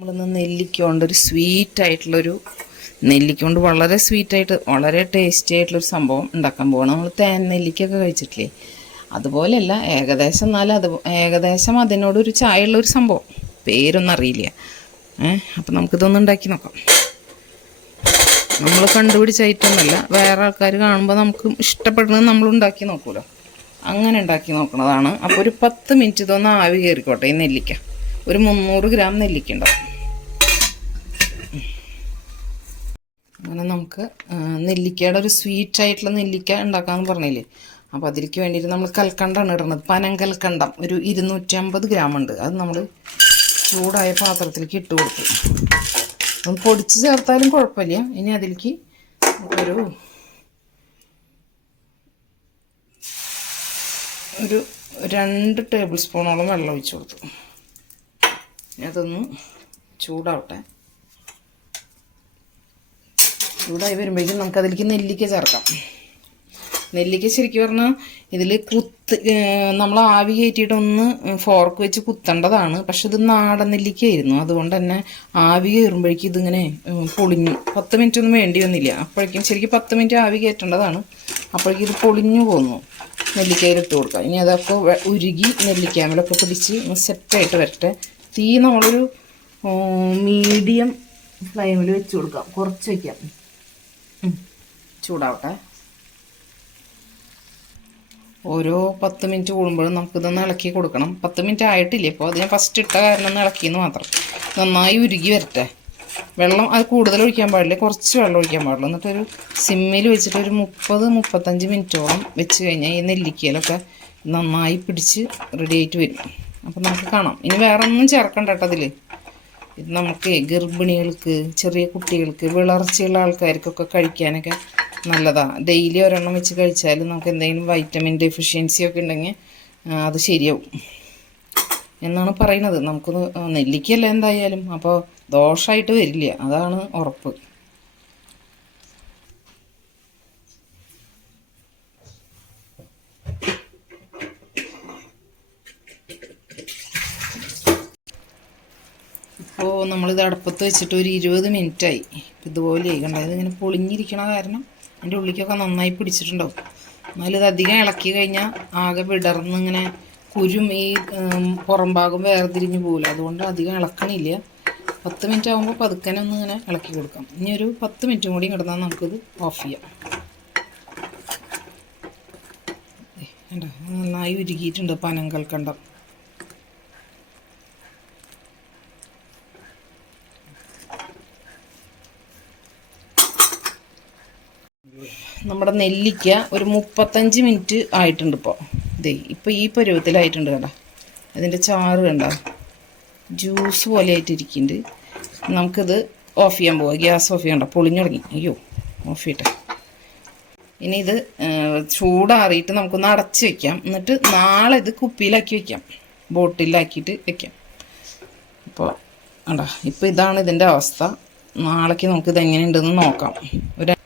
നമ്മളിന്ന് നെല്ലിക്ക കൊണ്ട് ഒരു സ്വീറ്റ് ആയിട്ടുള്ളൊരു നെല്ലിക്ക കൊണ്ട് വളരെ സ്വീറ്റായിട്ട് വളരെ ടേസ്റ്റി ആയിട്ടുള്ളൊരു സംഭവം ഉണ്ടാക്കാൻ പോകണം നമ്മൾ തേൻ നെല്ലിക്കൊക്കെ കഴിച്ചിട്ടില്ലേ? അതുപോലെയല്ല ഏകദേശം എന്നാലും അത് ഏകദേശം അതിനോടൊരു ചായയുള്ള ഒരു സംഭവം. പേരൊന്നും അറിയില്ല. ഏഹ് അപ്പം നമുക്കിതൊന്ന് ഉണ്ടാക്കി നോക്കാം. നമ്മൾ കണ്ടുപിടിച്ച ഐറ്റമല്ല വേറെ ആൾക്കാർ കാണുമ്പോൾ നമുക്ക് ഇഷ്ടപ്പെടുന്നത് നമ്മൾ ഉണ്ടാക്കി നോക്കുമല്ലോ അങ്ങനെ ഉണ്ടാക്കി നോക്കുന്നതാണ് അപ്പോൾ ഒരു പത്ത് മിനിറ്റ് ഇതൊന്ന് ആവി കയറിക്കോട്ടെ ഈ നെല്ലിക്ക. ഒരു മുന്നൂറ് ഗ്രാം നെല്ലിക്ക ഉണ്ടാവും. അങ്ങനെ നമുക്ക് നെല്ലിക്കയുടെ ഒരു സ്വീറ്റ് ആയിട്ടുള്ള നെല്ലിക്ക ഉണ്ടാക്കാമെന്ന് പറഞ്ഞില്ലേ? അപ്പോൾ അതിലേക്ക് വേണ്ടിയിട്ട് നമ്മൾ കൽക്കണ്ടാണ് ഇടുന്നത് പനം കൽക്കണ്ടം. ഒരു ഇരുന്നൂറ്റമ്പത് ഗ്രാം ഉണ്ട്. അത് നമ്മൾ ചൂടായ പാത്രത്തിലേക്ക് ഇട്ട് കൊടുക്കും അത് പൊടിച്ച് ചേർത്താലും കുഴപ്പമില്ല. ഇനി അതിലേക്ക് ഒരു ഒരു രണ്ട് ടേബിൾ സ്പൂണോളം വെള്ളം ഒഴിച്ചു കൊടുത്തു. അതൊന്ന് ചൂടാവട്ടെ. ചൂടായി വരുമ്പോഴേക്കും നമുക്ക് അതിലേക്ക് നെല്ലിക്ക ചേർക്കാം. നെല്ലിക്ക ശരിക്കും പറഞ്ഞാൽ ഇതിൽ കുത്ത് നമ്മൾ ആവി കയറ്റിയിട്ടൊന്ന് ഫോർക്ക് വെച്ച് കുത്തേണ്ടതാണ്. പക്ഷെ ഇത് നാടൻ നെല്ലിക്കയായിരുന്നു. അതുകൊണ്ട് തന്നെ ആവി കയറുമ്പോഴേക്കും ഇതിങ്ങനെ പൊളിഞ്ഞു. പത്ത് മിനിറ്റ് ഒന്നും വേണ്ടി വന്നില്ല. അപ്പോഴേക്കും ശരിക്കും പത്ത് മിനിറ്റ് ആവി കയറ്റേണ്ടതാണ്. അപ്പോഴേക്കും ഇത് പൊളിഞ്ഞു പോന്നു. നെല്ലിക്കയിലിട്ട് കൊടുക്കാം. ഇനി അതൊക്കെ ഉരുകി നെല്ലിക്കാമലൊക്കെ പിടിച്ച് സെറ്റായിട്ട് വരട്ടെ. തീ നമ്മളൊരു മീഡിയം ഫ്ലെയിമിൽ വെച്ച് കൊടുക്കാം. കുറച്ച് വയ്ക്കാം. ചൂടാവട്ടെ. ഓരോ പത്ത് മിനിറ്റ് കൂടുമ്പോഴും നമുക്കിതൊന്ന് ഇളക്കി കൊടുക്കണം. പത്ത് മിനിറ്റ് ആയിട്ടില്ല? ഇപ്പോൾ അത് ഞാൻ ഫസ്റ്റ് ഇട്ട കാരണം ഒന്ന് ഇളക്കിയെന്ന് മാത്രം. നന്നായി ഉരുകി വരട്ടെ. വെള്ളം അത് കൂടുതൽ ഒഴിക്കാൻ പാടില്ല. കുറച്ച് വെള്ളം ഒഴിക്കാൻ പാടുള്ളൂ. എന്നിട്ടൊരു സിമ്മിൽ വെച്ചിട്ട് ഒരു മുപ്പത് മുപ്പത്തഞ്ച് മിനിറ്റോളം വെച്ച് കഴിഞ്ഞാൽ ഈ നെല്ലിക്കയിലൊക്കെ നന്നായി പിടിച്ച് റെഡി ആയിട്ട് വരും. അപ്പം നമുക്ക് കാണാം. ഇനി വേറെ ഒന്നും ചേർക്കണ്ട കേട്ടോ അതിൽ ഇത് നമുക്ക് ഗർഭിണികൾക്ക് ചെറിയ കുട്ടികൾക്ക് വിളർച്ചയുള്ള ആൾക്കാർക്കൊക്കെ കഴിക്കാനൊക്കെ നല്ലതാണ് ഡെയിലി ഒരെണ്ണം വെച്ച് കഴിച്ചാൽ നമുക്ക് എന്തെങ്കിലും വൈറ്റമിൻ ഡെഫിഷ്യൻസി ഒക്കെ ഉണ്ടെങ്കിൽ അത് ശരിയാവും. എന്നാണ് പറയുന്നത്. നമുക്കൊന്ന് ആ, നെല്ലിക്കല്ല എന്തായാലും. അപ്പോൾ ദോഷമായിട്ട് വരില്ല. അതാണ് ഉറപ്പ്. ഇപ്പോൾ നമ്മളിത് അടുപ്പത്ത് വെച്ചിട്ട് ഒരു ഇരുപത് മിനിറ്റായി. ഇതുപോലെ കണ്ട ഇതിങ്ങനെ പൊളിഞ്ഞിരിക്കണ കാരണം അതിന്റെ ഉള്ളിക്കൊക്കെ നന്നായി പിടിച്ചിട്ടുണ്ടാവും. എന്നാലും ഇത് അധികം ഇളക്കി കഴിഞ്ഞാൽ ആകെ വിടർന്ന് ഇങ്ങനെ കുരും ഈ പുറം ഭാഗം വേർതിരിഞ്ഞ് പോകില്ല അതുകൊണ്ട് അധികം ഇളക്കണില്ല. പത്ത് മിനിറ്റ് ആകുമ്പോൾ പതുക്കനെ ഒന്ന് ഇങ്ങനെ ഇളക്കി കൊടുക്കാം. ഇനി ഒരു പത്ത് മിനിറ്റും കൂടി കിടന്നാൽ നമുക്കിത് ഓഫ് ചെയ്യാം. കണ്ടോ? നന്നായി ഉരുകിയിട്ടുണ്ട് പനം കൽക്കണ്ടം നമ്മുടെ നെല്ലിക്ക ഒരു മുപ്പത്തഞ്ച് മിനിറ്റ് ആയിട്ടുണ്ട് ഇപ്പോൾ ഇതേ ഇപ്പോൾ ഈ പരുവത്തിലായിട്ടുണ്ട് കണ്ട? അതിന്റെ ചാറ് കണ്ട? ജ്യൂസ് പോലെ ആയിട്ടിരിക്കുന്നുണ്ട് നമുക്കിത് ഓഫ് ചെയ്യാൻ പോവാം. ഗ്യാസ് ഓഫ് ചെയ്യണ്ട പൊളിഞ്ഞു തുടങ്ങി അയ്യോ ഓഫ് ചെയ്യട്ടെ. ഇനി ഇത് ചൂടാറിയിട്ട് നമുക്കൊന്ന് അടച്ച് വെക്കാം. എന്നിട്ട് നാളെ ഇത് കുപ്പിയിലാക്കി വെക്കാം. ബോട്ടിലാക്കിയിട്ട് വെക്കാം. അപ്പോൾ അണ്ടാ ഇപ്പോൾ ഇതാണ് ഇതിന്റെ അവസ്ഥ. നാളേക്ക് നമുക്കിത് എങ്ങനെയുണ്ടെന്ന് നോക്കാം. ഒരു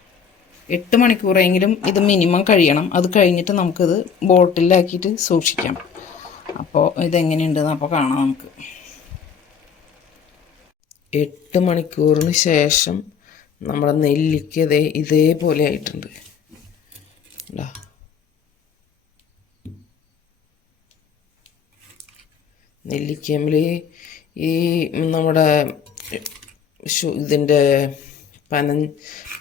എട്ട് മണിക്കൂറെങ്കിലും ഇത് മിനിമം കഴിയണം. അത് കഴിഞ്ഞിട്ട് നമുക്കിത് ബോട്ടിലാക്കിയിട്ട് സൂക്ഷിക്കാം. അപ്പോൾ ഇതെങ്ങനെയുണ്ടെന്ന് അപ്പോൾ കാണാം നമുക്ക്. എട്ട് മണിക്കൂറിന് ശേഷം നമ്മുടെ നെല്ലിക്ക ഇതേ ഇതേപോലെ ആയിട്ടുണ്ട്. നെല്ലിക്കമ്മിൽ ഈ നമ്മുടെ ഇതിന്റെ പനം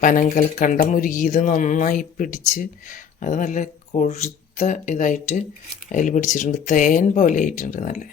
പനങ്കൽ കണ്ടം മുരുകിയത് നന്നായി പിടിച്ച് അത് നല്ല കൊഴുത്ത ഇതായിട്ട് അതിൽ പിടിച്ചിട്ടുണ്ട്. തേൻ പോലെ ആയിട്ടുണ്ട് നല്ല.